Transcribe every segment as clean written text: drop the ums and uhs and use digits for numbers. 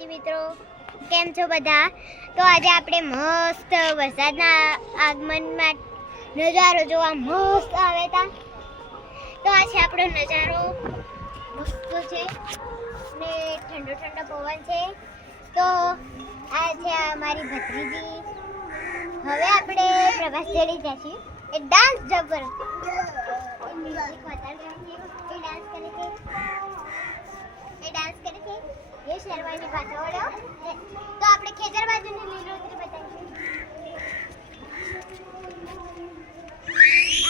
માતાજી મિત્રો, કેમ છો બધા? તો આજે આપણે મસ્ત વરસાદના આગમનમાં નજારો જોવા મસ્ત આવ્યા હતા. તો આ છે આપણો નજારો, મસ્ત છે ને ઠંડો ઠંડો પવન છે. તો આ છે અમારી ભત્રીજી. હવે આપણે પ્રવાસ ચડી જઈશું. એ ડાન્સ જબર ડાન્સ કરે છે. ये शेरवानी पाछा वळो तो આપણે ખેતર બાજુની લીલોતરી બતાવીશું.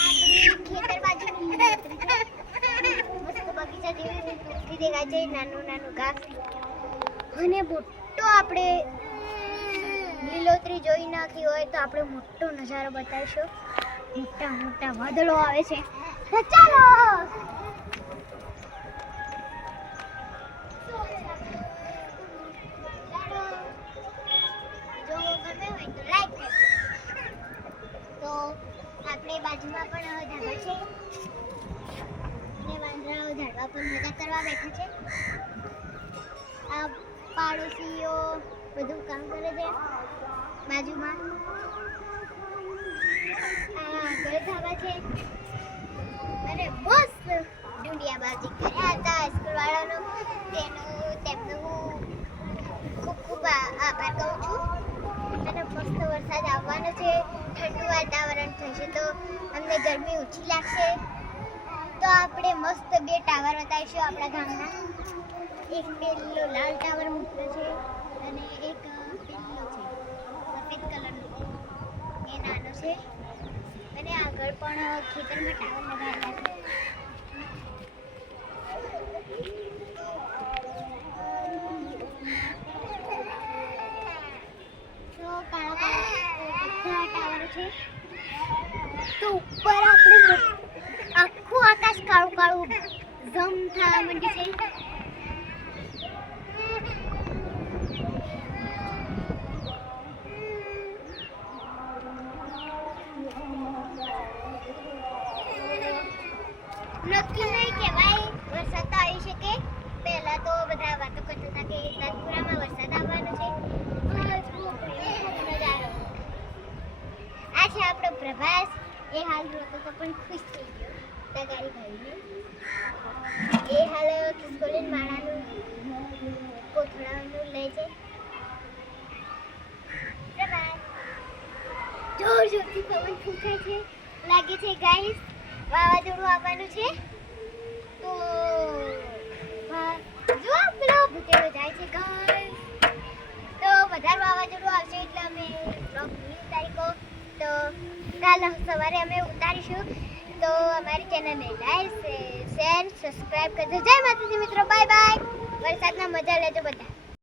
આપણી ખેતર બાજુની લીલોતરી છે. મસ્ત બગીચા જેવી તૂટતી દેખાય છે, નાનું નાનું ઘાસ અને મોટો આપણે લીલોતરી જોઈ નાખી હોય તો આપણે મોટો નજારો બતાવીશું. મોટા મોટા વાદળો આવે છે. તો ચાલો આપણે બાજુમાં પણ ધાબા છે અને વાંદરાઓ ઝાડવા પર મજા કરવા બેઠા છે. આ પાડોશીઓ બધું કામ કરે છે બાજુમાં. આ ઘર ધાબા છે અને મસ્ત ડુંડિયાબાજી કર્યા હતા સ્કૂલ વાળાનો. તેમનો હું ખૂબ ખૂબ આભાર કહું છું. અને મસ્ત વરસાદ આવવાનો છે, ઠંડુ વાતાવરણ થશે તો અમને ગરમી ઓછી લાગશે. તો આપણે મસ્ત બે ટાવર બતાવીશું આપણા ગામના. એક પેલો લાલ ટાવર મોટો છે અને એક પેલો છે સફેદ કલરનો, એ નાનો છે. અને આગળ પણ ખેતરમાં ટાવર લગાવેલા છે. તો ઉપર આપણે આખું આકાશ કાળું કાળું ઝમ થવા માંડી છે. નક્કી નહીં કહેવાય વરસાદ તો આવી શકે. પહેલા તો બધા વાતો કરતા હતા કે તાજપુરામાં વરસાદ આવવાનો છે. આ છે આપણો પ્રભાસ. એ હાલ રોતો તો પણ ખુશ થઈ ગયો તગારી ભાઈને. એ હાલ ખિસકોલીન માળાનું કોથળાનું લે છે. પ્રભાસ જોર જોરથી પવન ફૂંકે છે. લાગે છે ગાઈસ વાવાઝોડું આવવાનું છે. તો જો પેલો ભૂતેડો જાય છે ગાઈસ. તો વધારે વાવાઝોડું આવશે એટલે અમે બ્લોગ નહીં ઉતારીકો. તો કાલ સવારે અમે ઉતારીશું. તો અમારી ચેનલને લાઈક શેર સબસ્ક્રાઇબ કરજો. જય માતાજી મિત્રો, બાય બાય. વરસાદના મજા લેજો બધા.